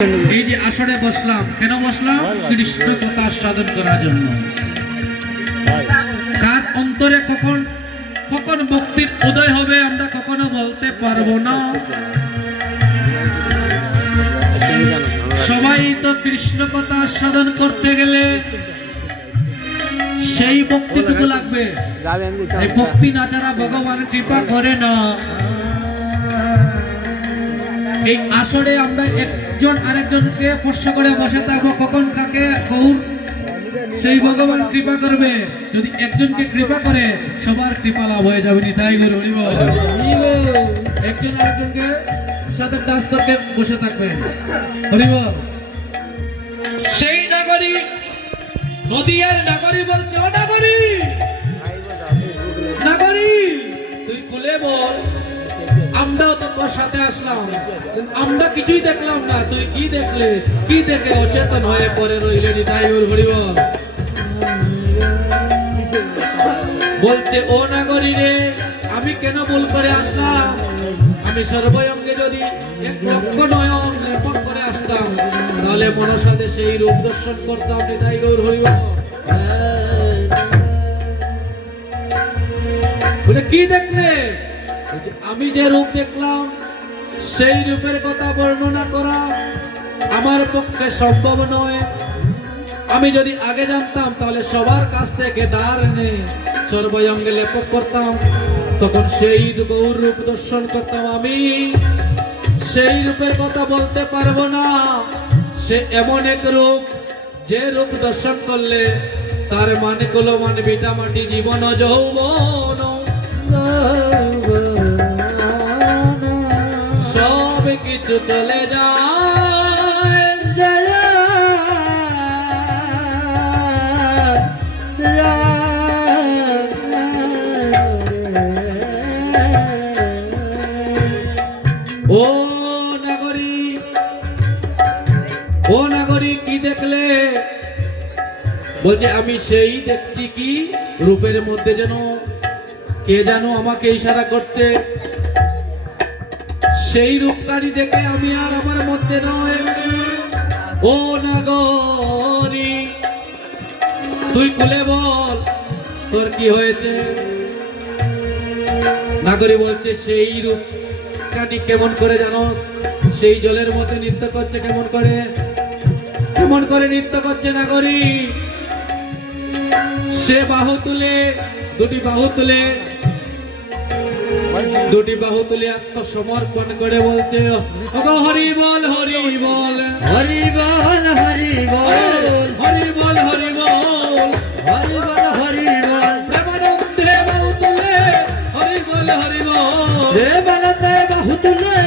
এই যে আসরে বসলাম, কেন বসলাম? কৃষ্ণ কথা সাধন করার জন্য। কার অন্তরে কখন কখন ভক্তির উদয় হবে আমরা কখনো বলতে পারবো না। সবাই তো কৃষ্ণ কথা সাধন করতে গেলে সেই ভক্তিটুকু লাগবে। এই ভক্তি না ছাড়া ভগবান কৃপা করে না। এই আসরে আমরা একজন আরেকজনকে স্পর্শ করে বসে থাকবো, কখন কাকে গৌর সেই ভগবান কৃপা করবে। যদি একজনকে কৃপা করে সবার কৃপা লাভ হয়ে যাবে। নিতাই গৌর হরি বল। একজন আরেকজনকে সাথে টাচ করতে বসে থাকবেন। হরি বল। সেই নাগরী নদিয়ার নাগরী বলছে, ও নাগরী নাগরী তুই খুলে বল, আমরাও তো তোর সাথে আসলাম, আমরা কিছুই দেখলাম না, তুই কি দেখলে? কি দেখে অচেতন হয়ে পড়ে রইলে? নিতাই গৌর হরি বল। বলছে, ও নাগরী রে, আমি কেন ভুল করে আসলাম? আমি সর্বঙ্গে যদি 1 লক্ষ নয়ন লেপন করে আসতাম তাহলে মনসাদে সেই রূপ দর্শন করতাম। নিতাই গৌর হরি বল। বলে কি দেখলে? আমি যে রূপ দেখলাম সেই রূপের কথা বর্ণনা করা আমার পক্ষে সম্ভব নয়। আমি যদি আগে জানতাম তাহলে সবার কাছ থেকে ধার এনে সর্বঙ্গে লেপক করতাম, তখন সেই গৌর রূপ দর্শন করতাম। আমি সেই রূপের কথা বলতে পারবো না। সে এমন এক রূপ, যে রূপ দর্শন করলে তার মানে গুলো মানে ভিটা মাটি জীবন যৌবন সব কিছু চলে যায়। ও নাগরী, ও নাগরী কি দেখলে? বলছে, আমি সেই দেখছি কি রূপের মধ্যে যেন কে যেন আমাকে ইশারা করছে। সেই রূপকারী দেখে আমি আর আমার মধ্যে নয়। ও নাগরী তুই খুলে বল, তোর কি হয়েছে? নাগরী বলছে, সেই রূপকারী কেমন করে জানোস? সেই জলের মধ্যে নৃত্য করছে। কেমন করে? কেমন করে নৃত্য করছে নাগরী? সে বাহু তুলে, দুটি বাহু তুলে আত্মসমর্পণ করে বলছে, ওগো হরি বল হরি বল হরি বল হরি বল হরি বল হরি বল হরি বল হরি বল প্রেমানন্দে বাহু তুলে হরি বল হরি বল প্রেমানন্দে বাহু তুলে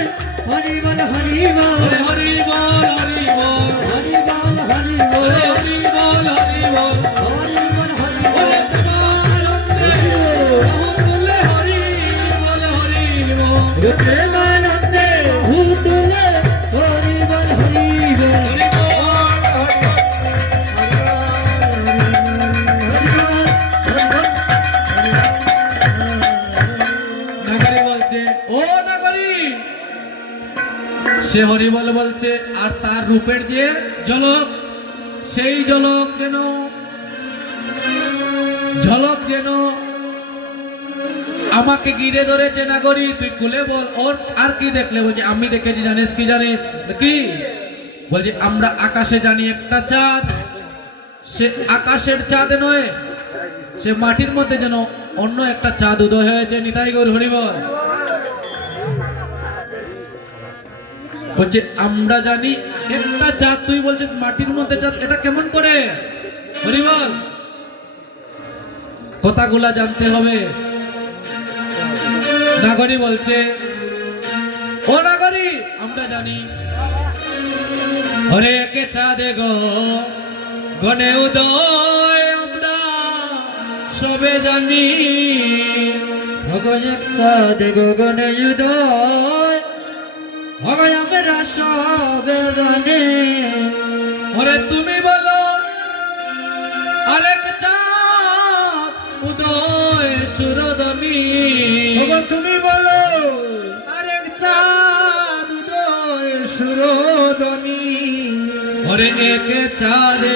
হরি বল হরি বল হরি বল হরি বল হরি বল হরি বল হরি বল হরি বল হরি বল হরি বল প্রেমানন্দে বাহু তুলে হরি বল হরি বল প্রেমানন্দে বাহু তুলে হরি বল হরি বল সে হরিবল বলছে। আর তার রূপের যে ঝলক, সেই ঝলক যেন আমাকে ঘিরে ধরেছে। নাগরী তুই খুলে বল, ওর আর কি দেখলে? বলছে, আমি দেখেছি। জানিস কি? জানিস কি? বলছে, আমরা আকাশে জানি একটা চাঁদ, সে আকাশের চাঁদ নয়, সে মাটির মধ্যে যেন অন্য একটা চাঁদ উদয় হয়েছে। নিতাই গৌর হরি বল। বলছে, আমরা জানি একটা চাঁদ, তুই বলছিস মাটির মধ্যে চাঁদ, এটা কেমন করে? হরি বল। কথাগুলা জানতে হবে। নাগরী বলছে, ও নাগরী আমরা জানি হরে কে চাঁদে গো গনে উদয়, আমরা সবে জানি ভগবান সাদে গগনে উদয় ভগবান আমরা সবে জানি। ওরে তুমি বলো আরেক চাঁদ উদয় সুরদমি। তুমি বলো আরেক চাঁদ উদয় সুরদনী। ওরে একে চাঁদে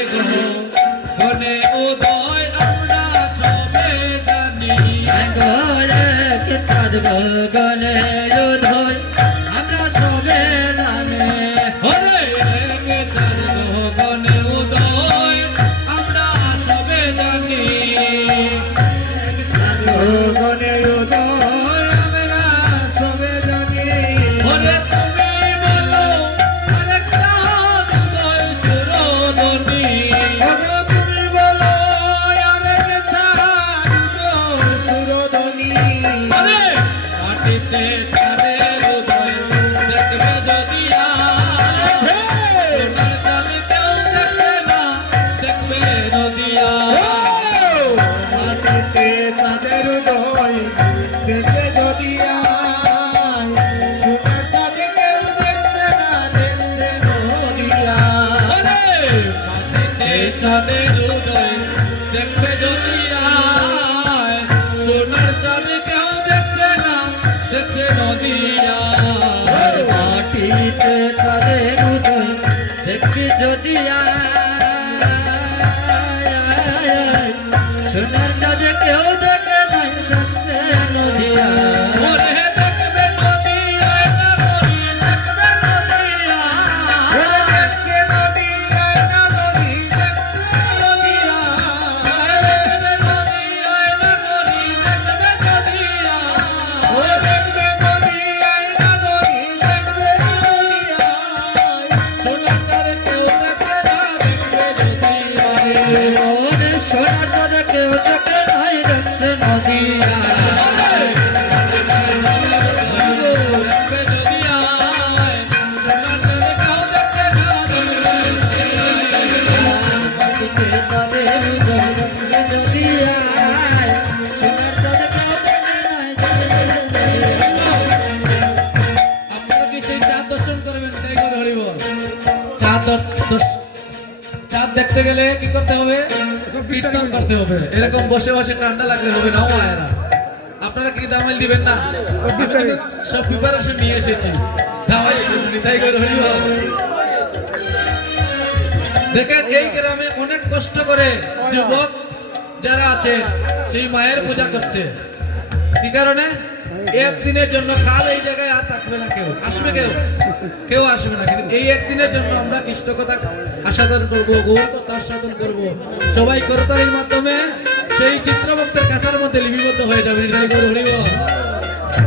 গনে উদয় আমরা সবে জানি গলে চাঁদ গলে উদয় আমরা সবে জানি ওরে একে চাঁদ গনে উদয় আমরা সবে জানি গলে উদয় আমরা সবে জানি ওরে তুমি বলো আরেকটা উদয় সুরধনী তুমি বলো আরেক চাঁদ উদয় সুরধনী ওরে মাটিতে চাঁদের উদয় দেখবে যদি সোনার চাঁদ কেউ দেখছে না দেখবে নদিয়া মাটিতে চাঁদের উদয় দেখে যদি সোনার চাঁদে কেউ দেখছে না দেখছে নদিয়া ওরে মাটিতে চাঁদের উদয় দেখবে যদি সোনার চাঁদ কেউ দেখছে না দেখছে নদিয়া মাটিতে চাঁদের উদয় দেখে যদি সোনার চাঁদে কেউ দেখে নাই দেখছে নদিয়া ওরে দেখবে নদিয়ায় নাগরী দেখবে নদিয়া দেখে নদিয়ায় নাগরী দেখছে নদিয়া দেখবে নদিয়ায় নাগরী দেখবে নদিয়া দেখবে নদিয়ায় নাগরী দেখবে নদিয়া সোনার চাঁদ কেউ দেখছে না দেখবে নদিয়া ওরে সোনার চাঁদে কেউ দেখে নাই দেখছে নদিয়া দেখবে নদিয়া সোনার চাঁদ কেউ দেখছে না দেখবে মাটিতে চাঁদের উদয় দেখবে নদিয়ায় সোনার চাঁদে কেউ দেখে নাই দেখছে নদিয়া আপনারা কি সেই চাঁদ দর্শন করবেন তাই করে হরিব চাঁদ দেখতে গেলে কি করতে হবে কীর্তন করতে হবে এরকম বসে বসে ঠান্ডা লাগলে হবে না মায়েরা আপনারা কি দামাইল দিবেন না আমি তো সব প্রিপারেশন নিয়ে এসেছি দামাইল তাই করে হরিব দেখেন এই গ্রামে অনেক কষ্ট করে যুবক যারা আছেন সেই মায়ের পূজা করছে কি কারণে একদিনের জন্য কাল এই জায়গায় আর থাকবে না কেউ আসবে কেউ আসবে না কিন্তু এই একদিনের জন্য আমরা কৃষ্ণ কথা আস্বাদন করব গৌর কথা আস্বাদন করব সবাই করতালির মাধ্যমে সেই চিত্রভক্তের কাথার মধ্যে লিপিবদ্ধ হয়ে যাবে হৃদয় গৌর হরিব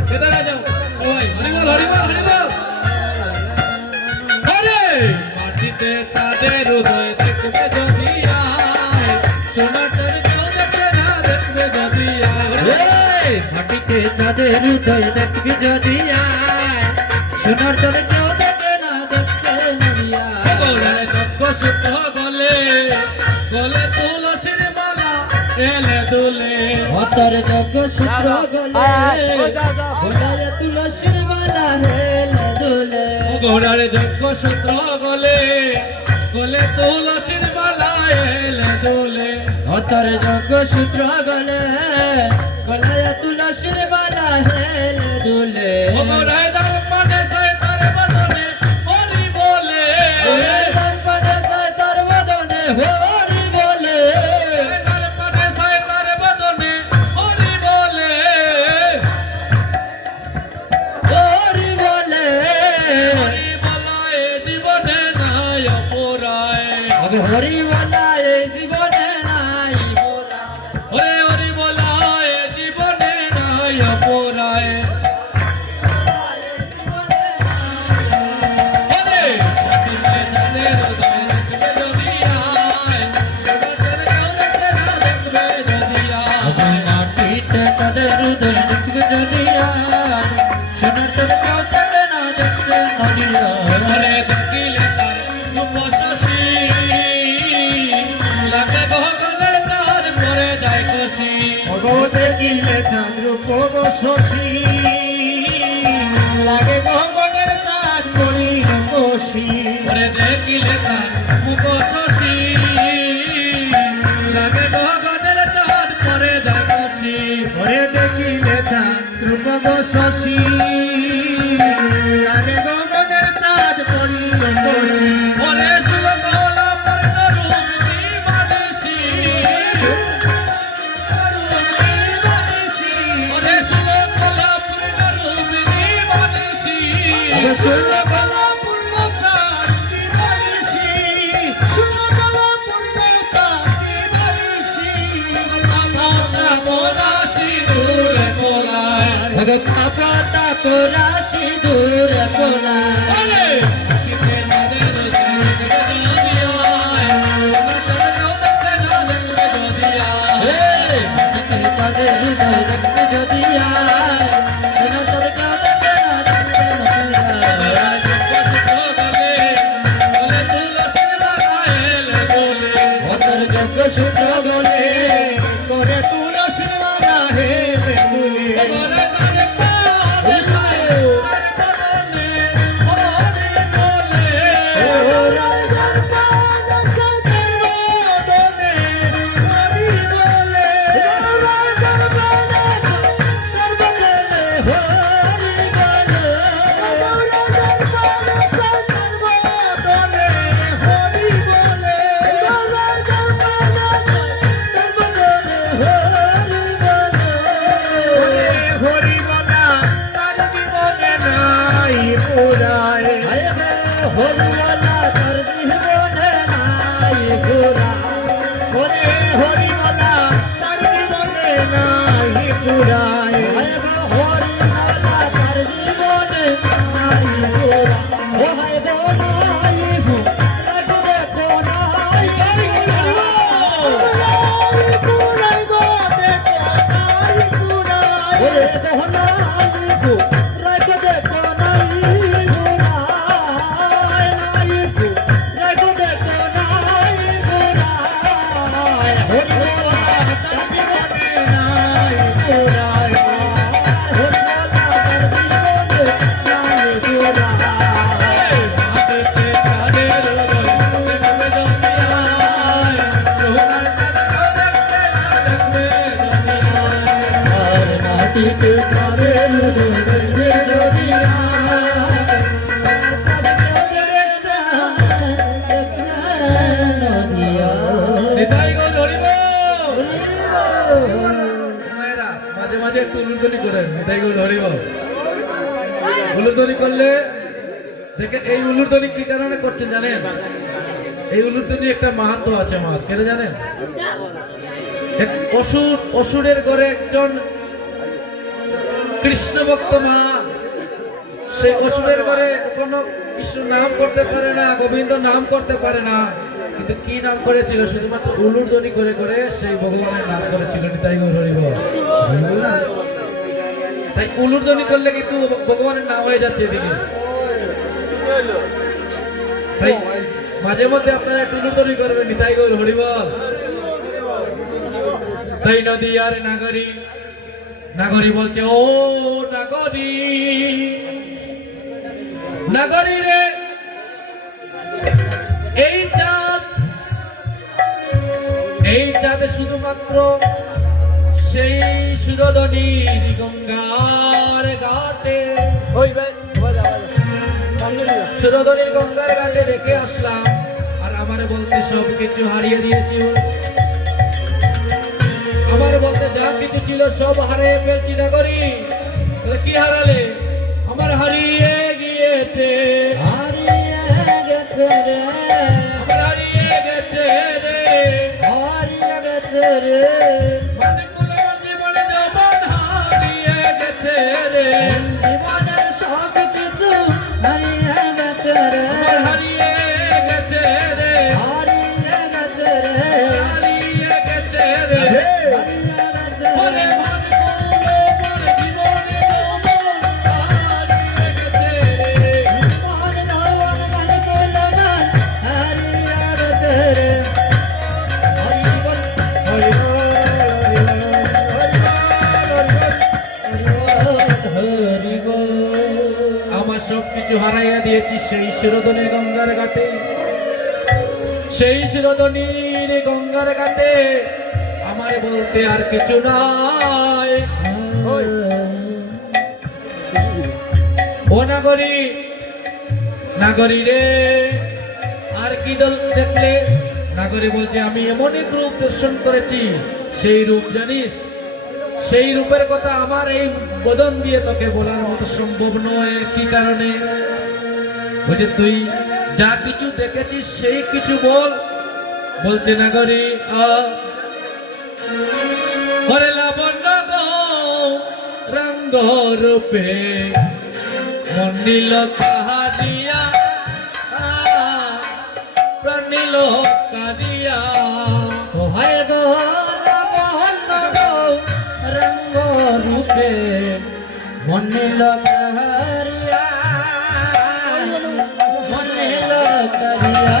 কেদারা যাও সবাই হরিবল হরিবল হরিবল আরে মাটিতে চাঁদের উদয় দেখবে যদি আয় সোনার চাঁদ কেউ দেখছে না দেখবে যদি আয় মাটিতে চাঁদের উদয় দেখবি যদি সোনার চাঁদে কেউ দেখে না দেখছে নদিয়া গৌরায় যজ্ঞ সূত্র গলে গলে তুলসীর মালা এলে দুলে অতর যজ্ঞ সূত্র গলে ঘোড়ায় তুলসীর মালা হেলে দুলে গৌরার যজ্ঞ সূত্র গলে গলে তুলসীর মালা এলে দুলে অতর যজ্ঞ সূত্র গলে গলায় তুলসীর মালা হেলে দুলে গৌরায় যার মানে সাই তার বদনে হরি বলে দর্পণে যায় তার বদনে হরি বলে যার মানে সাই তার বদনে হরি বলে হরি বলে হরি বলায় জীবনে নাই অপরায় আবে হরি বলা এই জীবনে নাই মোরা ওরে হরি বলায় জীবনে নাই অপরায় ওরে মাটিতে চাঁদের উদয় দেখবে যদি আয় সোনার চাঁদ কেউ দেখছে না দেখবে যদি আয় মাটিতে তাদের হৃদয় দেখবে যদি সোনার চাঁদ কেউ দেখে না দেখছে নদিয়া ওরে দেখিলে তার রূপ শশী লাগে গগনের চাঁদ পরে যায় কষি দেখিলে চাঁদ রূপ শশী লাগে গগনের চাঁদ করিল কোশি ওরে দেখিলে তার মুখ শশী লাগে গগনের চাঁদ পরে যায় কষি ওরে দেখিলে চাঁদ রূপ শশী লাগে গগনের চাঁদ পড়িল কোশি ওরে শুভ ওগো পাপা তাপরা সিঁদুর কোনা বলে কিতে তাদের যদি আয় সোনা চাঁদ দেখছে না দেখবে যদি আয় তাদের হৃদয় দেখতে যদি আয় সোনার তবে কেউ দেখে না দেখতে অতর যজ্ঞ সূত্র গলে করে তুলসীর মালা হেলে দুলে হরিওয়ালা তার জীবনে নাই পুরা হরিওয়ালা তার জীবনে নাই পুরায় হরিওয়ালা তার জীবনে নাই পুরা ও হায় গো নাই পুরা পুরাই গো দেখো নাই পুরাই ওরে গো নাই পুরা গো দেখো নাই মাঝে মাঝে একটু উলুধ্বনি করেন নিতাই গো ধরিব উলুধ্বনি করলে দেখেন এই উলুধ্বনি কি কারণে করছেন জানেন এই উলুধ্বনি একটা মাহাত্ম আছে আমার কেন জানেন এক অসুরের ঘরে একজন কৃষ্ণ ভক্ত মা সেই অসুরের ঘরে কোনো কৃষ্ণ নাম করতে পারে না গোবিন্দ নাম করতে পারে না কিন্তু কি নাম করেছিল শুধুমাত্র উলুধ্বনি করে করে সেই ভগবানের নাম করেছিল নিতাই গো হরিব তাই উলুধ্বনি করলে কিন্তু ভগবানের নাম হয়ে যাচ্ছে এদিকে তাই মাঝে মধ্যে আপনারা একটু উলুধ্বনি করবেন নিতাই গো হরিব তাই নদী আর নাগরী নাগরী বলছে ও নাগরী নাগরী রে এই চাঁদ শুধুমাত্র সেই সুরধনী গঙ্গার ঘাটে সুরধনীর গঙ্গার ঘাটে দেখে আসলাম আর আমার বলতে সবকিছু হারিয়ে দিয়েছি আমার বলতে যা কিছু ছিল সব হারিয়ে ফেলছি নাগরী কি হারালে আমার হারিয়ে গিয়েছে আমার হারিয়ে গেছে রে জীবনে যৌবন হারিয়ে গেছে রে জীবনের সব কিছু হারিয়ে গেছে রে আমার হারিয়ে গেছে রে হারিয়ে গেছে রে হারিয়ে গেছে রে ওরে মন কুলো মন জীবনে যৌবন হারিয়ে গেছে রে মন নয়ন মন কুলো মন হারিয়ে গেছে রে আমার সবকিছু হারাইয়া দিয়েছি সেই সুরধনীর গঙ্গার ঘাটে সেই সুরধনীর গঙ্গার ঘাটে আমার বলতে আর কিছু নাই ও নাগরী নাগরী রে আর কি দল দেখলে নাগরী বলছে আমি এমন এক রূপ দর্শন করেছি সেই রূপ জানিস সেই রূপের কথা আমার এই বদন দিয়ে তোকে বলার মতো সম্ভব নয় কি কারণে বলছে তুই যা কিছু দেখেছিস সেই কিছু বল বলছে নাগরী ওরে লাবণ্য গো রঙ্গ রঙ্গ রূপে মন নীল কাহারিয়া প্রাণ নীল কারিয়া ও হায় গো মোহন গো রঙ্গ রূপে মনিল কারিয়া মনিল কারিয়া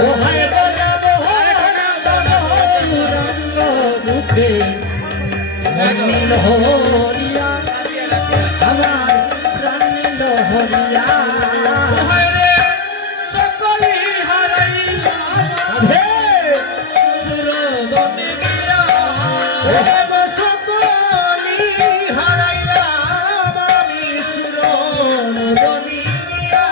ও হায় গো রঙ্গ রূপে মনিল হরিয়া আমার প্রাণ নীল হরিয়া রে সকলি হারাইলাম সুরদনে গিয়া রে সকলি হারাইলাম আমি সুরদনে গিয়া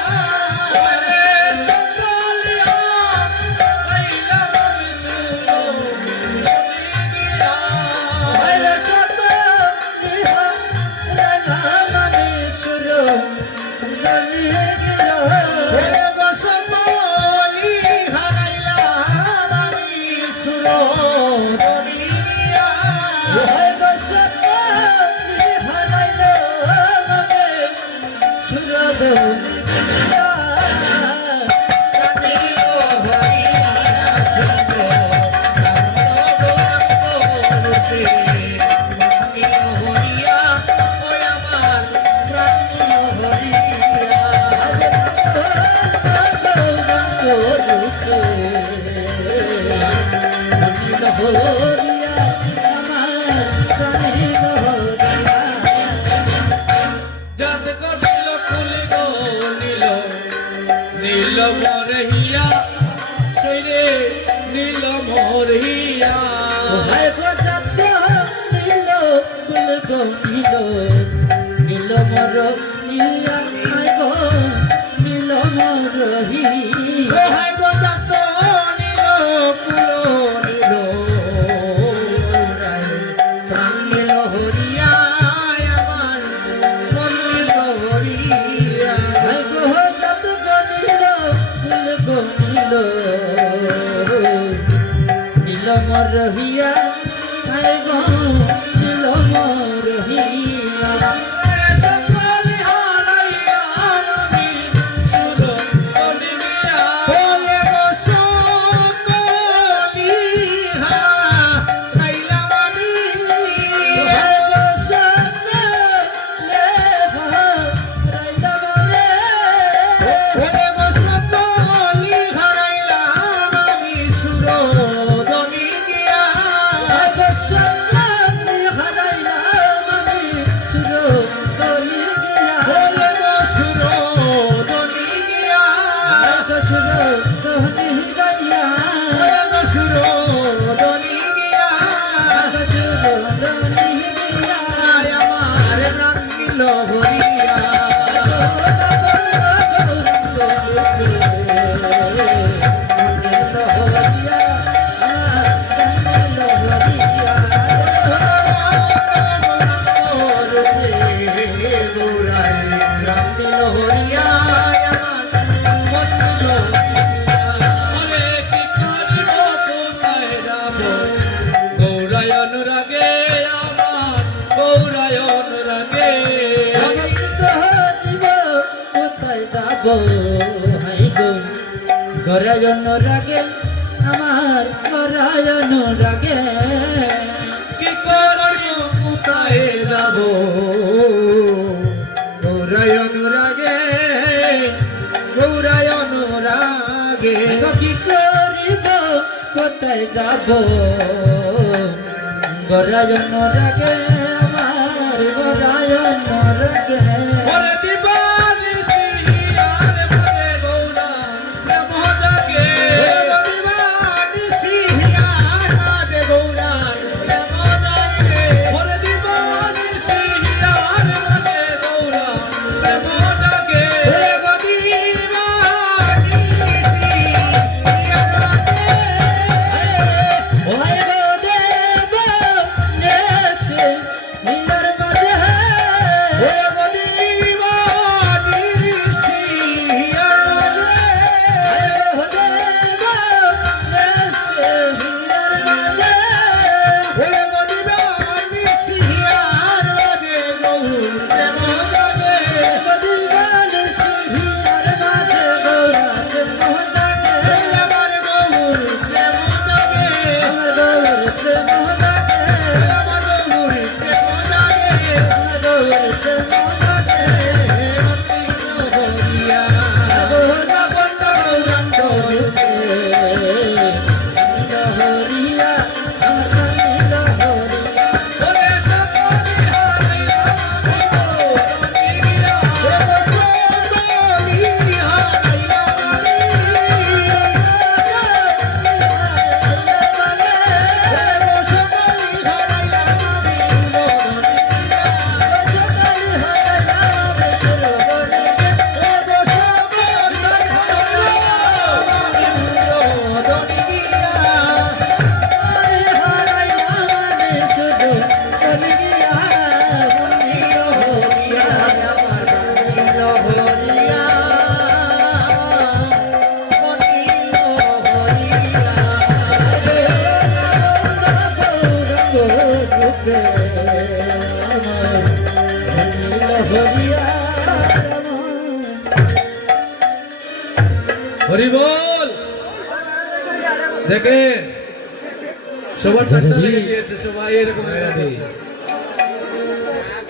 জাত করিল খুলিল নীল নীল মরহিয়া সৈরে নীল মরহিয়া নীল মর ইয়া গো নীল মর রহিয়া আয় গো নীল রহিয়া সকলি হারাইয়া আমি সুরদনে গিয়া আরে কি করিব কোথায় যাব গৌরায় অনুরাগে আমার গৌরায় অনুরাগে গরায়ন রাগে আমার গরায়ন রাগে কি করিব কোথায় যাব কি করিব কোথায় যাব গরায়ন রাগে আমার গরায়ন রাগে ওরে দিবানি সিহিয়ার মনে গৌরা প্রেম জাগে ওরে দিবানি সিহিয়ার মনে গৌরা প্রেম জাগে ওহে গো দেব নেছে নির মাঝে প্রেম জাগে আমার বন্ধুরে প্রেম জাগে গৌর প্রেম জাগে হরিয়া গৌর বন্ধ গৌরাঙ্গ রূপে হরিয়া আমার নীল হরিয়া ওরে সকলি হারাইলাম হরি বল। দেখেন সবার ঠান্ডা লেগে গিয়েছে, সবাই এরকম হয়ে গেছে।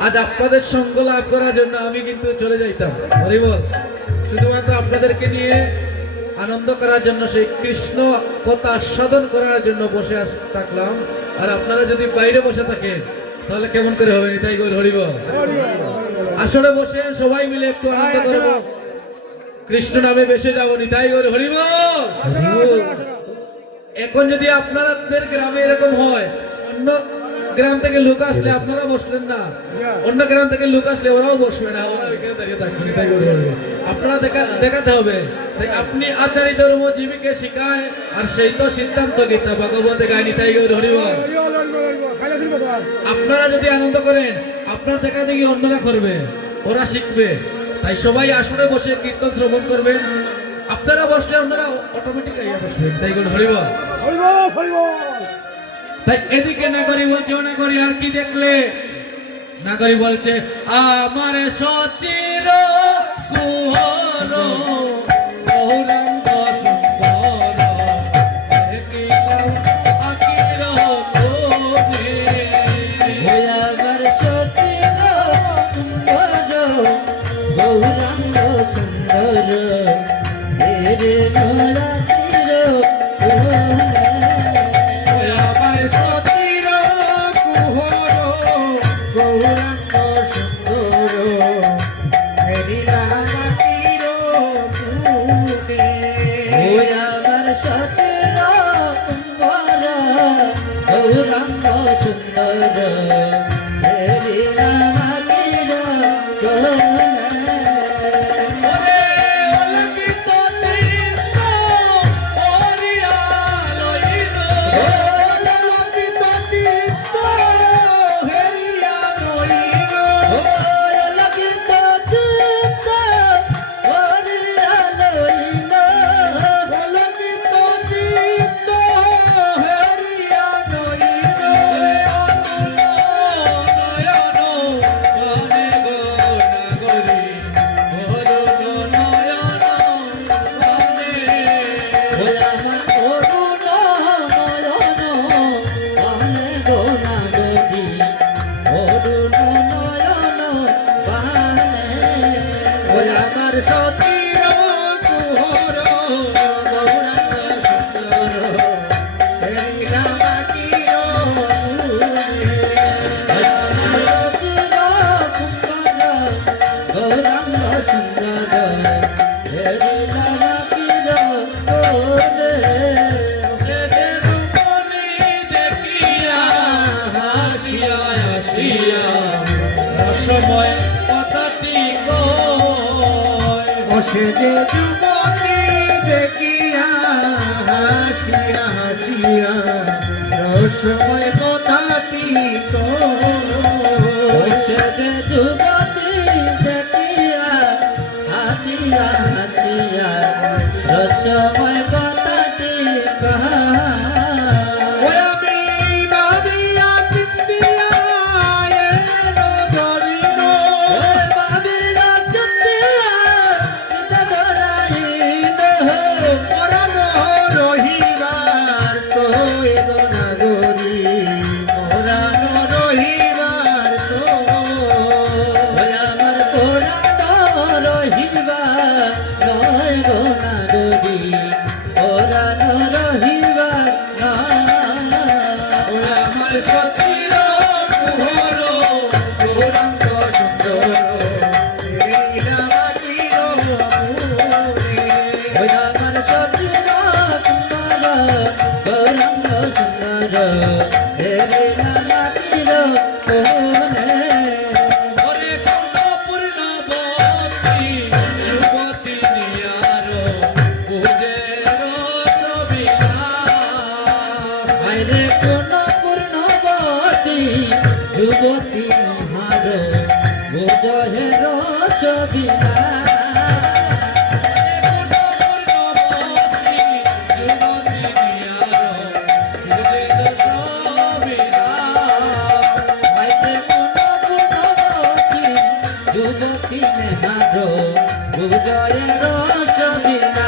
আজ আপনাদের সঙ্গ লাভ করার জন্য আমি কিন্তু চলে যাইতাম, হরি বল, শুধুমাত্র আপনাদেরকে নিয়ে আনন্দ করার জন্য, সেই কৃষ্ণ কথা আস্বাদন করার জন্য বসে থাকলাম। আর আপনারা যদি বাইরে বসে থাকেন তাহলে কেমন করে হবে? নিতাই গৌর হরি বল। আসরে বসে সবাই মিলে একটু আনন্দ করবো, কৃষ্ণ নামে বেসে যাবো। নিতাই গৌর হরি বল। এখন যদি আপনাদের গ্রামে এরকম হয়, অন্য গ্রাম থেকে লোক আসলে আপনারা বসলেন না, অন্য গ্রাম থেকে লোক আসলে ওরাও বসবে না, ওরা ওইখানে দাঁড়িয়ে থাকবে। নিতাই গৌর হরি বল। আপনারা দেখাতে হবে। তাই আপনি আচারি ধর্ম জীবিকে শিখায়, আর সেই তো সিদ্ধান্ত গীতা ভগবতে গায়। নিতাই গৌর হরি বল। আপনারা যদি আনন্দ করেন, আপনার দেখা দেখি অন্যরা করবে, ওরা শিখবে। তাই সবাই আসরে বসে কীর্তন শ্রবণ করবেন। আপনারা বসলে অন্যরা অটোমেটিক আইয়া বসবেন। তাই গৌর হরি বল। তাই এদিকে নাগরি বলছে, ও নাগরি আর কি দেখলে? নাগরি বলছে, আমার সচির কুহর গৌরাঙ্গ সুন্দর দেখিলাম আখির কোণে। আমার সতীর গৌরাঙ্গ সুন্দর রে নরাতির আমার সতীর কুহর গৌরাঙ্গ সুন্দর হরিলামাতির পুনে। আমার সতীর গৌরাঙ্গ সুন্দর রে নরাতির ওরে অলঙ্কিত চিত্ত হরিয়া লইল। অলঙ্কিত চিত্ত হেরিয়া নইল। অলঙ্কিত চিত্ত হেরিয়া নইল। আমার সতীর কুহর গৌরাঙ্গ সুন্দর হরিলামাতির পুনে। গৌরাঙ্গ সুন্দর সময় কথাটি কয়, বসে যে যুবতী দেখিয়া হাসিয়া হাসিয়া রসময় কথাটি কয়। যুবতী দেখিয়া হাসিয়া হাসিয়া রসময় কথাটি ওই আমি ভাবিয়া চিন্তিয়া এলো ধরিল। পরাণ রহিবার তো এগো নাগরী আমার সচির কুহর গৌরাঙ্গ সুন্দর লীলা মাটির মনে ওই আমার সচির সুন্দর গৌরাঙ্গ সুন্দর হেরে নামাতির কোনে ওরে কোন পূর্ণবতী যুবতী নিয়ার পূজের ছবিলাস আরে কোন পূর্ণবতী যুবতী মহার বুঝহের ছবিলা আইতে কোন পূর্ণবতী যুবতী মহার বুঝহের ছবিলা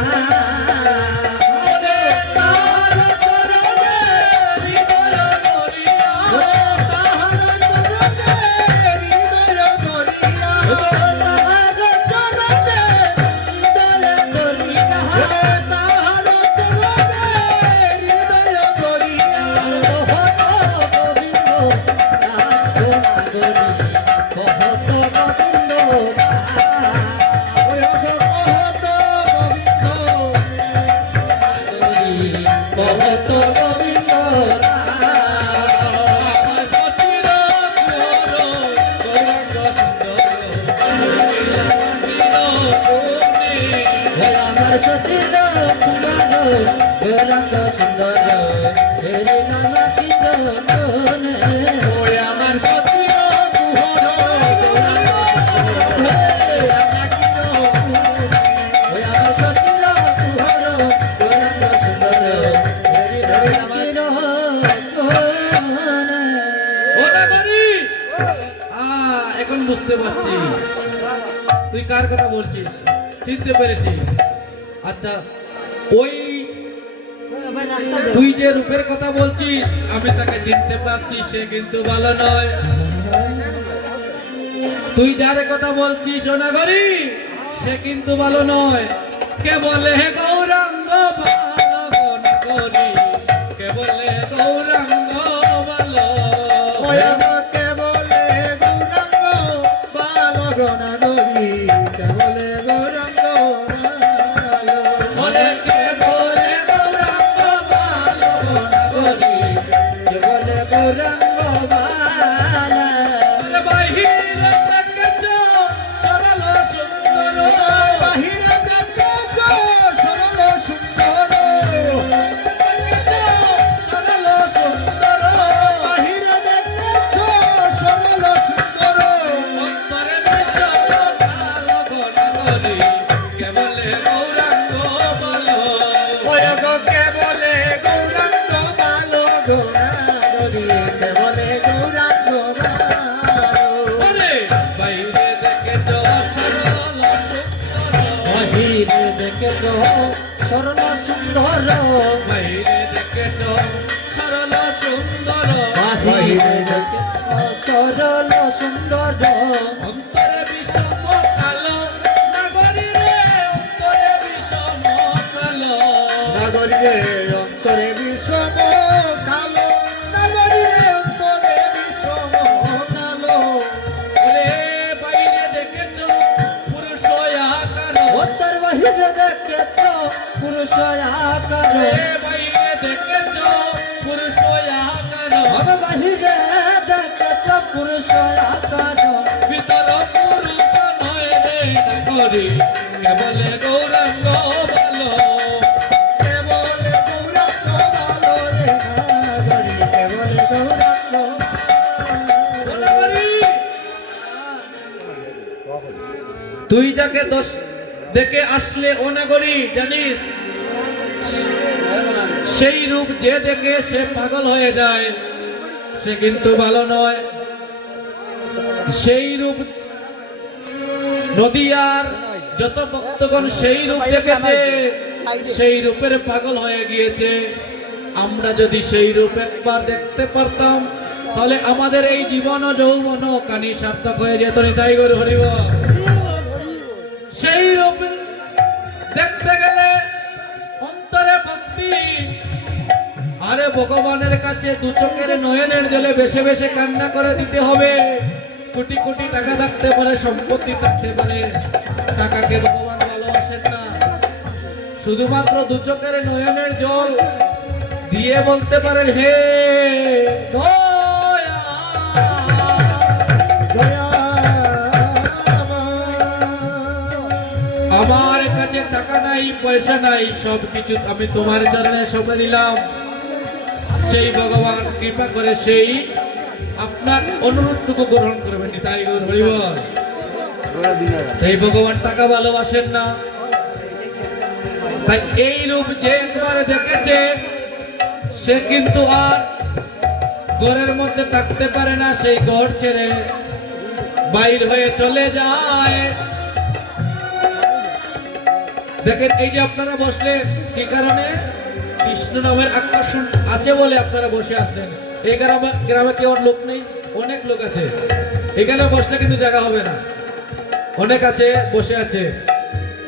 আমার সচির কুহর এখন বুঝতে পারছি তুই কার কথা বলছিস, চিনতে পেরেছি। আচ্ছা ওই তুই যে রূপের কথা বলছিস আমি তাকে চিনতে পারছি, সে কিন্তু ভালো নয়। তুই যার কথা বলছিস সোনাগরি সে কিন্তু ভালো নয়। কে বলে হে গৌরাঙ্গ ভালো গৌরী, কে বলে গৌরাঙ্গ ভালো কে বলে গৌরাঙ্গ ভালো গনা গরি কে বলে গৌরাঙ্গ ভালো বলে কে বলে গৌরাঙ্গ ভালো গৌরী আরে বাহিরে দেখেছ সরল সুন্দর, বাহিরে দেখেছ সরল সুন্দর দেখেছ সরল সুন্দর, বাহিরে দেখেছ সরল সুন্দর অন্তরে বিষম কালো গৌরী, কে বলে গৌরাঙ্গ ভালো কে বলে গৌরাঙ্গ ভালো গনা গরি কে বলে গৌরাঙ্গ ভালো ওরে বাইরে দেখেছ সরল সুন্দর, সরল সুন্দর বাইরে দেখেছ সরল সুন্দর, বাহিরে দেখেছ সরল সুন্দর অন্তরে বিষম কালো নাগরী রে, অন্তরে বিষম কালো নাগরিরে অন্তরে বিষম কালো নাগরিরে অন্তরে বিষম কালো ওরে বাইরে দেখেছ পুরুষ আকার, উত্তর বাহিরে দেখেছ পুরুষ আকার ওরে বাইরে দেখেছ পুরুষ আকার, হবে বাহিরে দেখেছ পুরুষ আকার ভিতর পুরুষ নয় রে নাগরী, কেবলে গৌরাঙ্গ ভালো কে বলে গৌরাঙ্গ ভালো রে নাগরি কে বলে গৌরাঙ্গ নাগরী। তুই যাকে দোষ দেখে আসলে ও নাগরী জানিস সেই রূপ যে দেখে সে পাগল হয়ে যায়, সে কিন্তু ভালো নয়। সেই রূপ নদিয়ার যত ভক্তগণ সেই রূপ দেখেছে সেই রূপের পাগল হয়ে গিয়েছে। আমরা যদি সেই রূপ একবার দেখতে পারতাম তাহলে আমাদের এই জীবন ও যৌবন ও কানি সার্থক হয়ে যেত। নিতাই গৌর হরিব। সেই রূপ দেখতে গেলে অন্তরে ভক্তি আরে ভগবানের কাছে দু চোখের নয়নের জলে বেশে বেশে কান্না করে দিতে হবে। কোটি কোটি টাকা থাকতে পারে, সম্পত্তি থাকতে পারে, টাকাকে ভগবান ভালোবাসেন না। শুধুমাত্র দু চোখের নয়নের জল দিয়ে বলতে পারেন, হে দয়া। দয়া আমার কাছে টাকা নাই, পয়সা নাই, সবকিছু আমি তোমার চরণে সঁপে দিলাম। সেই ভগবান কৃপা করে সেই আপনার অনুরোধটুকু গ্রহণ করবেন। তাই গৌর হরি বল। এই ভগবান টাকা ভালোবাসেন না। তাই এই রূপ যে একবার দেখেছে সে কিন্তু আর ঘরের মধ্যে থাকতে পারে না, সেই ঘর ছেড়ে বাইর হয়ে চলে যায়। দেখেন এই যে আপনারা বসলেন, কি কারণে? কৃষ্ণ নামের আকর্ষণ আছে বলে আপনারা বসে আসলেন। এই গ্রামে কেউ লোক নেই, অনেক লোক আছে। এখানে বসলে কিন্তু জায়গা হবে না, অনেক আছে বসে আছে।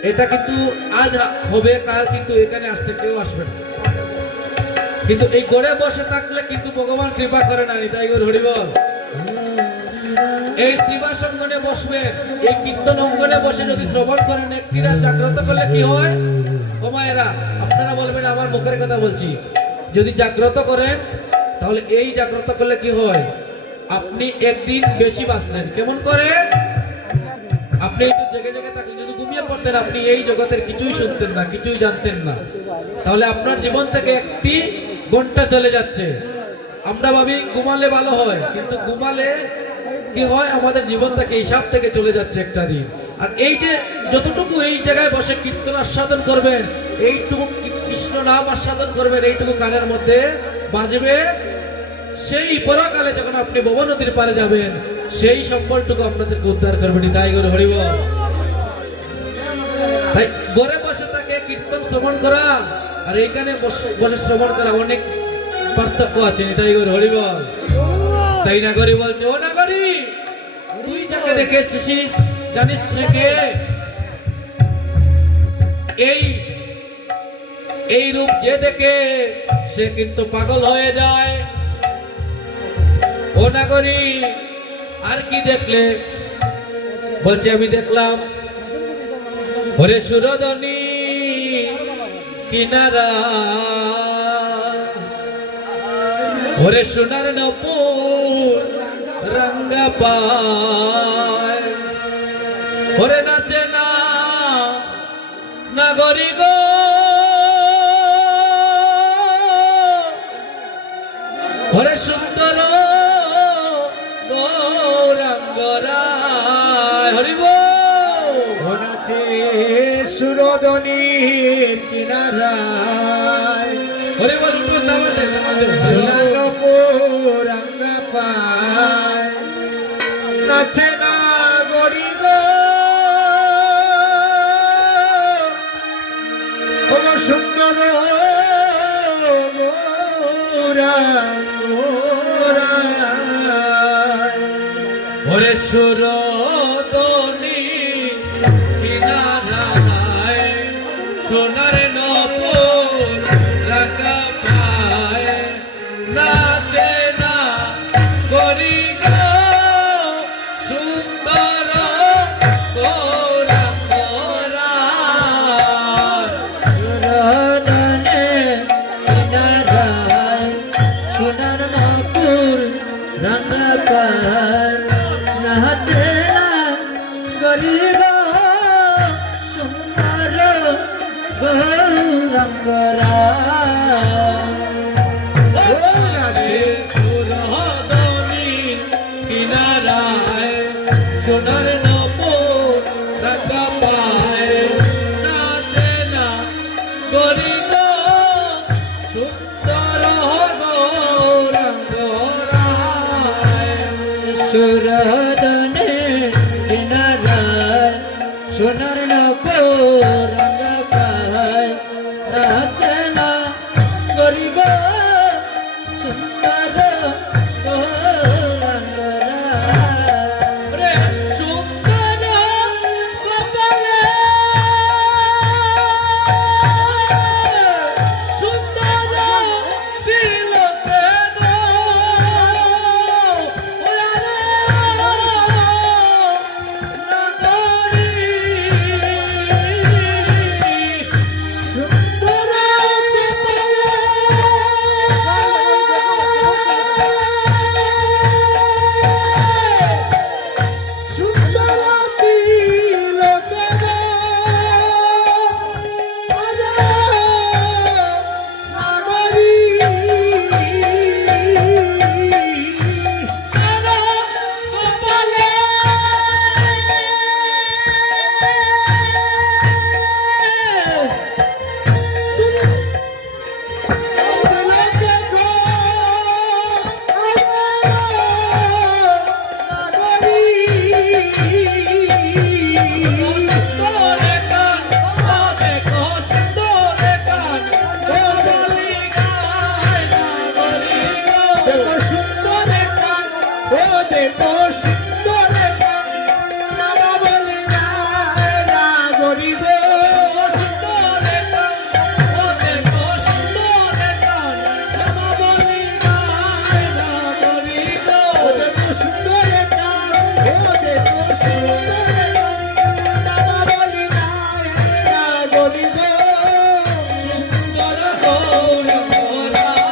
এটা কিন্তু আজ হবে, কাল কিন্তু এখানে আসতে কেউ আসবে না। কিন্তু এই গড়ে বসে থাকলে কিন্তু ভগবান কৃপা করে না। নিতাই গৌর হরি বল। এই শ্রীবাস অঙ্গনে বসবেন, এই কীর্তন অঙ্গনে বসে যদি শ্রবণ করেন, একটি রাত জাগ্রত করলে কি হয়? ও মায়েরা, আপনারা বলবেন আমার মুখের কথা বলছি। যদি জাগ্রত করেন তাহলে এই জাগ্রত করলে কি হয়? আপনি একদিন বেশি বাঁচলেন। কেমন করে? আপনি একটু জেগে জেগে থাকলেন, যদি ঘুমিয়ে পড়তেন আপনি এই জগতের কিছুই শুনতেন না, কিছুই জানতেন না। তাহলে আপনার জীবন থেকে একটি ঘন্টা চলে যাচ্ছে। আমরা ভাবি ঘুমালে ভালো হয়, কিন্তু ঘুমালে কি হয়? আমাদের জীবন থেকে হিসাব থেকে চলে যাচ্ছে একটা দিন। আর এই যে যতটুকু এই জায়গায় বসে কীর্তন আস্বাদন করবেন, এইটুকু কৃষ্ণ নাম আস্বাদন করবেন, এইটুকু কানের মধ্যে বাজবে। সেই পরকালে যখন আপনি ভব নদীর পারে যাবেন, সেই সম্বলটুকু আপনাদেরকে উদ্ধার করবেন। তাই গৌর হরি বল। তাই ঘরে বসে থাকে কীর্তন শ্রবণ করা আর এইখানে বসে শ্রবণ করা অনেক পার্থক্য আছে। তাই গৌর হরি বল। তাই নাগরী বলছে, ও নাগরী, তুই যাকে দেখে এসেছিস জানিস সে কে? এই রূপ যে দেখে সে কিন্তু পাগল হয়ে যায়। ও নাগরী, আর কি দেখলে? বলছে, আমি দেখলাম ওরে সুরদনী কিনারা, ওরে সোনার নপুর রঙ্গা পায়, ওরে নাচে না নাগরী গো, ওরে সুন্দর গৌরাঙ্গরায়। হরি বল। নাচে সুরদনীর কিনারায়, হরি বল। উঠো, নামাতে নামাতে। সোনার নপুর রঙ্গা পায়, নাচে না গরি গো, ওগো সুন্দর গৌরাঙ্গরায়। ওরে সুরদনী কিনারায়, সোনার নপুর রাঙা পায়, নাচে না গরি গো, সুন্দর গৌরাঙ্গরায়। সুরদনে কিনারায়, সোনার নপুর রাঙা পায়, নাচে না গরি গো, সুন্দর গৌরাঙ্গরায়। নাচে সুরদনী কিনারায়, সোনার নপুর রাঙা পায়, নাচে না গরি গো, সুন্দর গৌরাঙ্গরায়। সুরদনে কিনারায়, সোনার নপুর রাঙা পায়, নাচে না গরি গো, সুন্দর গৌরাঙ্গরায়। রে সুন্দর কপালে, সুন্দর দেখো সুন্দর নামা বলি না গরি গো ও সুন্দর গান, ও দেখো সুন্দর গান, নামা বলি নাই না বলি গো। ও দেখো সুন্দর ও দেখো সুন্দর নামা বলি না গরি গো সুন্দর গৌরঙ্গ রায়।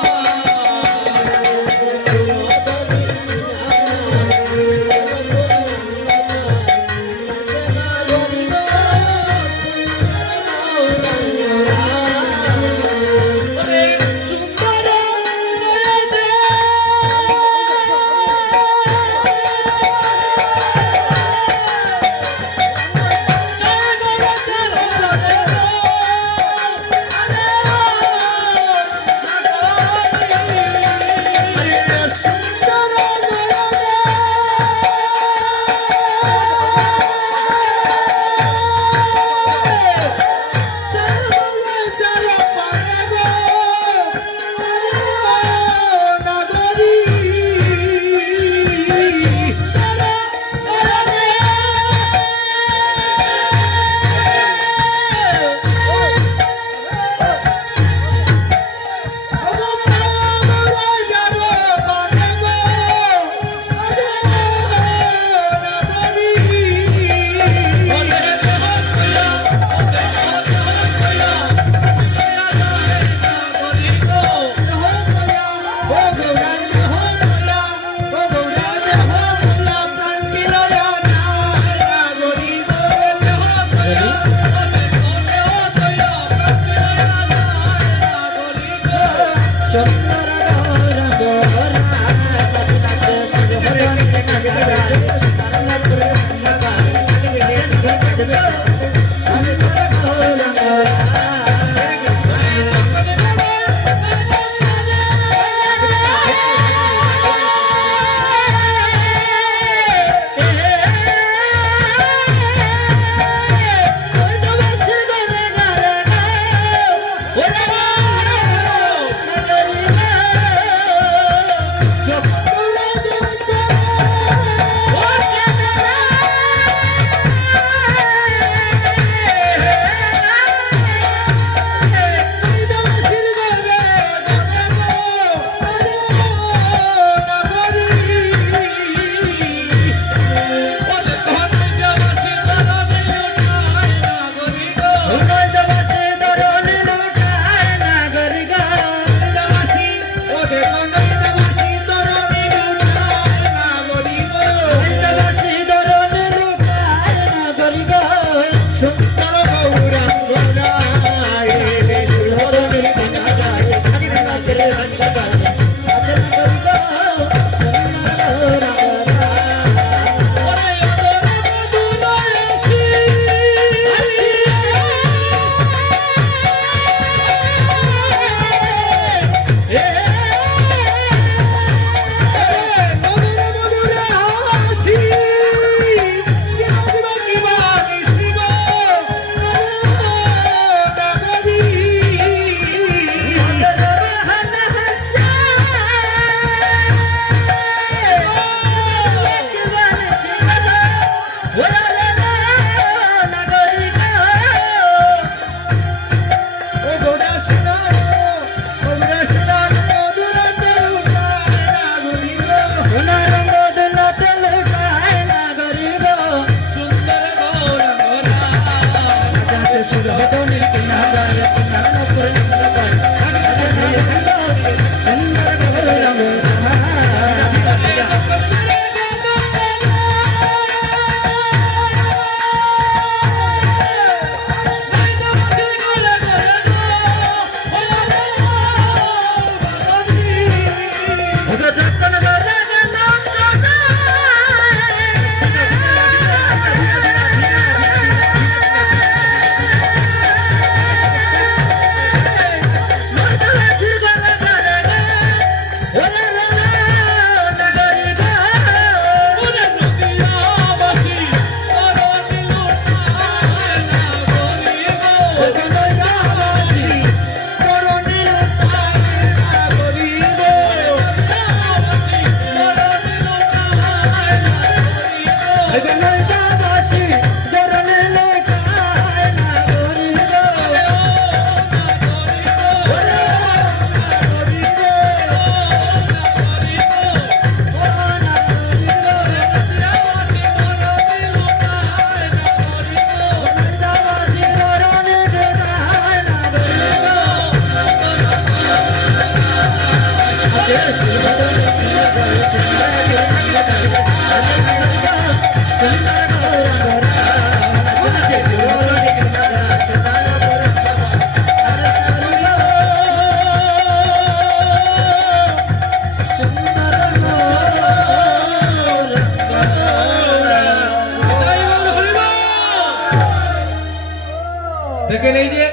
দেখেন এই যে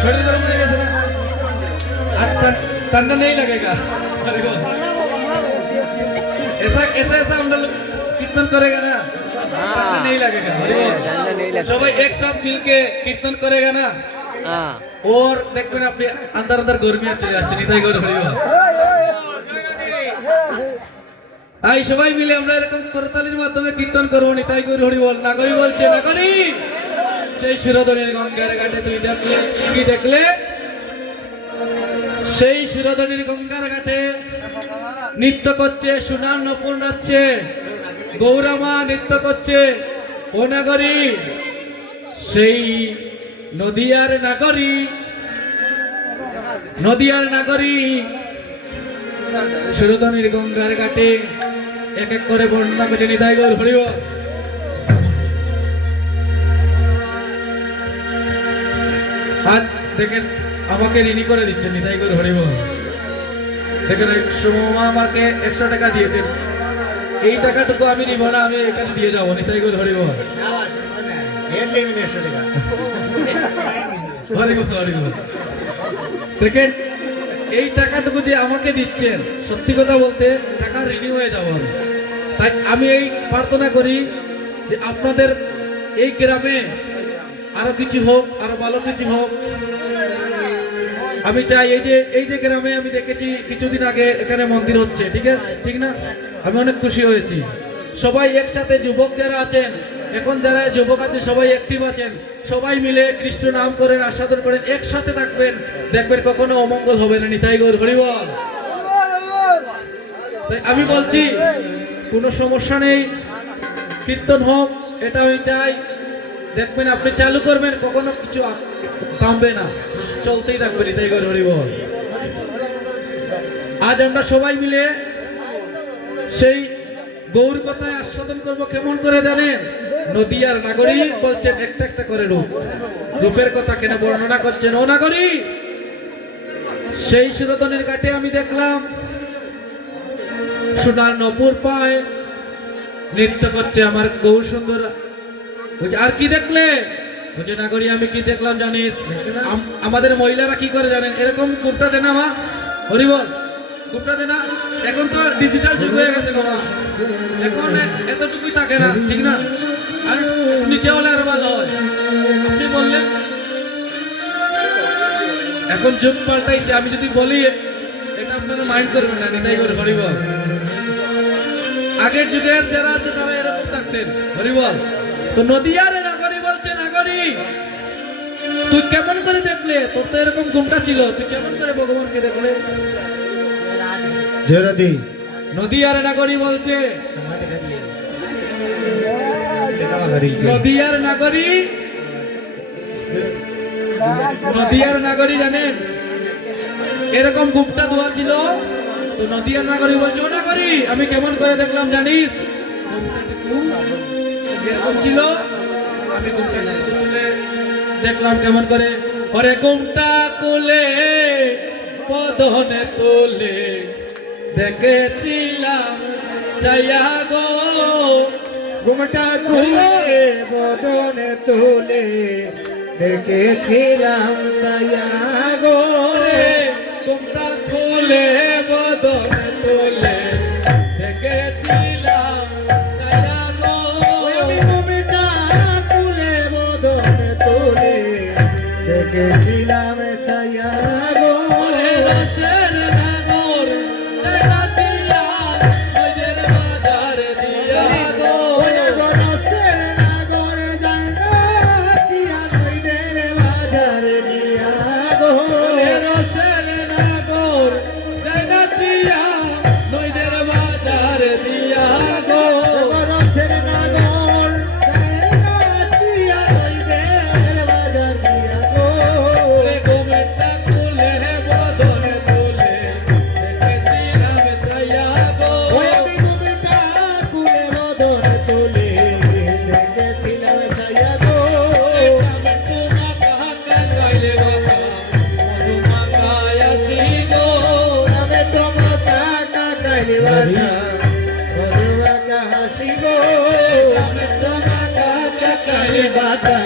শরীর গরম হয়ে গেছে না আর ঠান্ডা নেই लगेगा अरे वो ऐसा हम लोग कीर्तन करेगा ना ठंडा नहीं लगेगा अरे वो সবাই एक साथ मिलके कीर्तन करेगा ना और দেখবেন আপনি अंदर अंदर गर्मी চলে আসছে নিতাই গৌর হরি বল আই সবাই মিলে আমরা এরকম করতালির মাধ্যমে কীর্তন করব নিতাই গৌর হরি বল নাগরি বলছে নাগরি সেই শিরোধনীর গঙ্গার ঘাটে তুই দেখলে কি দেখলে সেই শিরোধনীর গঙ্গার ঘাটে নৃত্য করছে সোনার নপুর নাচছে গৌরামা নৃত্য করছে ও নাগরী সেই নদিয়ার নাগরী শিরোধনীর গঙ্গার ঘাটে এক এক করে বর্ণনা করছে নিতাই গৌর হরি বল আজ দেখেন আমাকে ঋণী করে দিচ্ছেন নিতাই গৌর হরি বল দেখেন সুমা আমাকে 100 টাকা দিয়েছেন এই টাকাটুকু আমি নিব না আমি এখানে দিয়ে যাবো নিতাই গৌর হরি বল হরি বল হরি বল দেখেন এই টাকাটুকু যে আমাকে দিচ্ছেন সত্যি কথা বলতে টাকা ঋণী হয়ে যাবো আমি তাই আমি এই প্রার্থনা করি যে আপনাদের এই গ্রামে আরো কিছু হোক আরো ভালো কিছু হোক আমি চাই এই যে গ্রামে আমি দেখেছি কিছুদিন আগে এখানে মন্দির হচ্ছে ঠিক না আমি অনেক খুশি হয়েছি সবাই একসাথে যুবক যারা আছেন এখন যারা যুবক আছে সবাই অ্যাক্টিভ আছেন সবাই মিলে কৃষ্ণ নাম করেন আস্বাদন করেন একসাথে থাকবেন দেখবেন কখনো অমঙ্গল হবে না নিতাই গৌর হরি বল তাই আমি বলছি কোনো সমস্যা নেই কীর্তন হোক এটা আমি চাই দেখবেন আপনি চালু করবেন কখনো কিছু থামবে না চলতেই থাকবে নিতাই গৌর হরি বল আজ আমরা সবাই মিলে সেই গৌর কথায় আস্বাদন করব কেমন করে জানেন নদিয়ার নাগরী বলছেন একটা একটা করে রূপের কথা কেন বর্ণনা করছেন ও নাগরী সেই শিরোধনের ঘাটে আমি দেখলাম সোনার নপুর পায় নৃত্য করছে আমার গৌর সুন্দর বলছে আর কি দেখলে বলছে নাগরী আমি কি দেখলাম জানিস আমাদের মহিলারা কি করে জানেন এরকম গুপটা দেনা মা হরি বল গুপটা দেনা এখন তো ডিজিটাল যুগ হয়ে গেছে গো মা এখন এতটুকুই থাকে না ঠিক না আর নিচে হলে আরো ভালো হয় আপনি বললেন এখন যুগ পাল্টাইছে আমি যদি বলি এটা আপনারা মাইন্ড করবেন না নিতাই গৌর হরি বল আগের যুগের যারা আছে তারা এরকম থাকতেন হরি বল তো নদিয়ার নাগরী বলছে নাগরী তুই কেমন করে দেখলে তোর তো এরকম ঘুমটা ছিল তুই কেমন করে ভগবানকে দেখলে জয়রদি নদিয়ার নাগরী বলছে নদিয়ার নাগরী জানেন এরকম গুপ্তা দোয়া ছিল তো নদিয়ার নাগরী বলছে ও নাগরী আমি কেমন করে দেখলাম জানিস এরকম ছিল আমি ঘুমটা তুলে দেখলাম কেমন করে ওরে ঘুমটা কুলে পদনে তুলে দেখেছিলাম চাইয়া গো ঘুমটা খুলে বদনে তুলে দেখেছিলাম ছায়া গো রে ঘুমটা খুলে বদনে তুলে দেখেছিলাম চাইয়া গো আমি ঘুমটা খুলে বদনে তুলে দেখেছিলাম ছায়া গো ওরে রসের নাগর নাচিয়া ওদের বাজার দিয়া গো রসের নাগর জানাচিয়া নইদের বাজার দিয়া গো ওরে রসের নাগর নাচিয়া কাইলে বাধা মধুমাখা হাসি গো কালে বাতা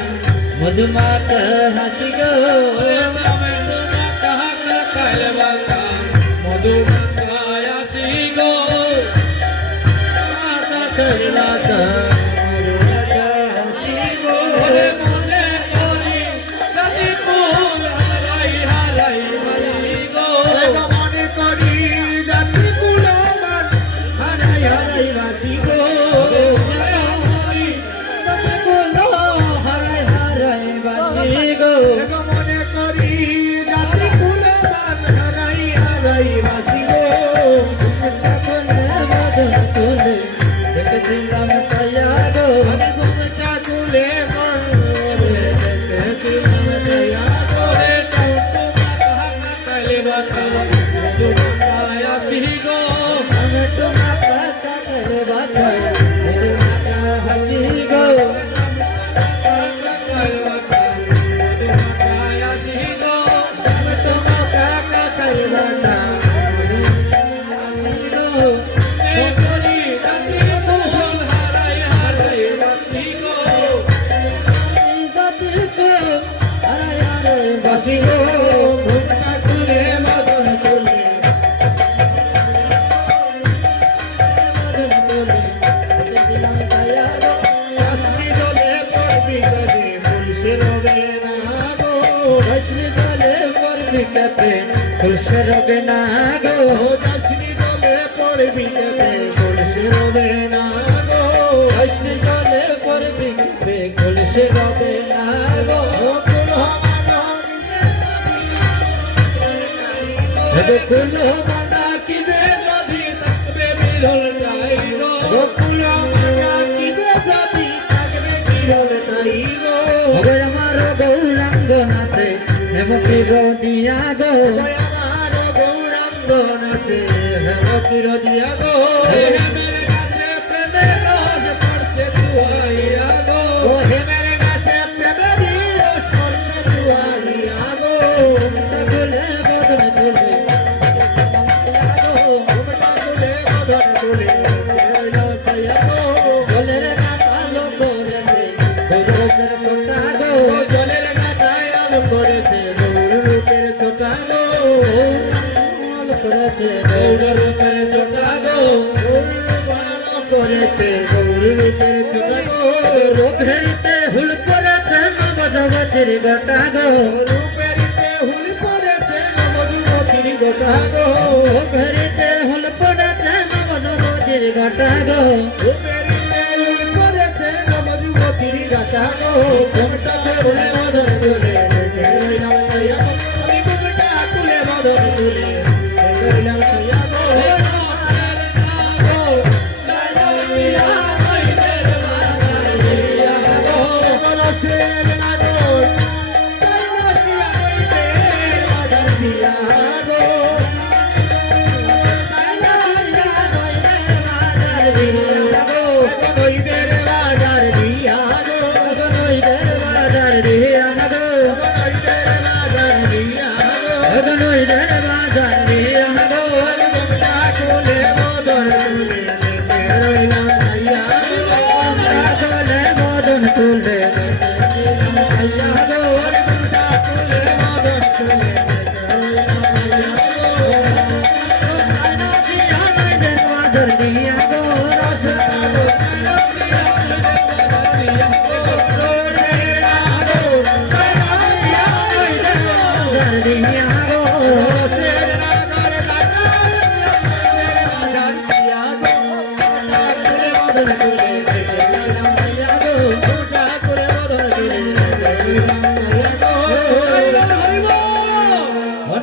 মধুমাতা হাসি গো মাতা কাইলে বাধা মধুমাখা হাসি গো এগো মনে করি জাতি কুলমান হারাই হারাই বাসি গো হারাই হারাই বাসি গো এগো মনে করি জাতি কুলমান হারাই হারাই বাসি গো মদন তুলে দেখেছিলাম সায়া গো আমি ঘুমটা তুলে মরে দেখেছিলাম দয়া গো টমেটো মাথা কাকের বাতা মধুমাতা হাসি গো টমেটো কাকাই বাটা হাসি গো জাতি গো হারাই হারাই বাসি গো ঘুমটা তুলে মদন তুলে মদন তুলে দেখেছিলাম সায়া গো আসনি দলে পড়বি কবে পুলিশে রবে না গো হাসনি চলে পড়বি কাপে খুশে রবে না গো ও আসনি দলে পড়বি কবে পুলিশে রবে না গো হাসনি চলে পড়বি কাপে খুশে রবে না গো ও কুল হমাদন কুল মানা গোকুল মায়া কিবে যদি থাকবে কিরল তাই গো হবে আমার গৌরাঙ্গ নাচে হেমকির দিয়া গো ওই আমার গৌরাঙ্গ নাচে হেমকির দিয়া গো ও হেমের গাছে প্রেমেরই রস পড়ছে দুয়ারিয়া গো তুলে বদন তুলে ঘুমটা তুলে মদন তুলে রইল সায়া গো জলের কাতালো করেছে গৌরবের সোটা গো ও জলের গাটায় আলো করেছে গৌর রূপের ছোটা গো গৌরল করেছে গৌরবের সোটা গো গৌর ভালো করেছে গৌর রূপের ছোটা গো রূপেরিতে হুল পড়েছে নব জগতের গোটা গো রূপেরিতে হুল পড়েছে নবযুবতীর গোটা গো রূপেরিতে হুল পড়েছে নব জগতের গোটা গো রূপেরিতে হুল পড়েছে নবযুবতীর গাটা গো ঘুমটা তুলে মদন তুলে দেখে রইলাম সায়া গো আমি ঘুমটা তুলে মদন তুলে দেখে রইলাম সায়া গো রসের নাগর তাই নাচিয়া হইতে বাজার দিয়া গো তাই নাচিয়া নইদের বাজার দিয়া গো নইদের বাজার দিয়া গো ঘুমটা তুলে মদন তুলে দেখে রইলাম সায়া গো ঘুমটা তুলে মদন তুলে দেখে রইলাম সায়া গো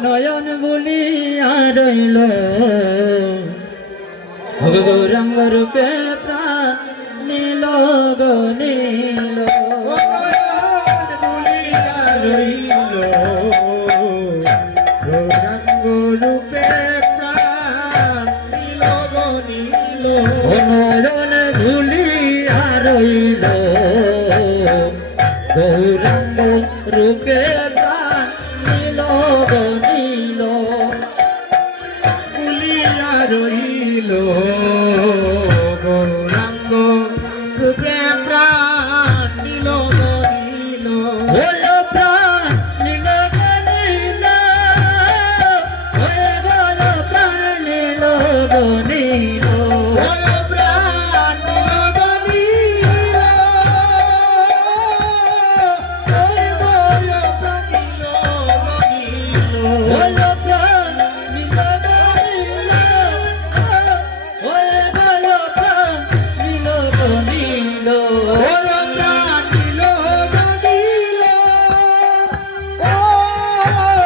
নয়ন বলিয়া রইল গৌরাঙ্গ রূপে প্রাণ নীল গো নীল নয়ন ভুলিয়া রইল গৌরাঙ্গ রূপে প্রাণ নীল গো নীল রইল নিল গৌরাঙ্গ রূপে প্রাণ নিল নিল হলো প্রাণ নীল নীল হয়ে গেল প্রাণ নীল নীল হলো প্রাণ নিল নিল হয়ে গেল প্রাণ নিল নিল হলো প্রাণ নীল নীল হয়ে গেল প্রাণ নীল নীল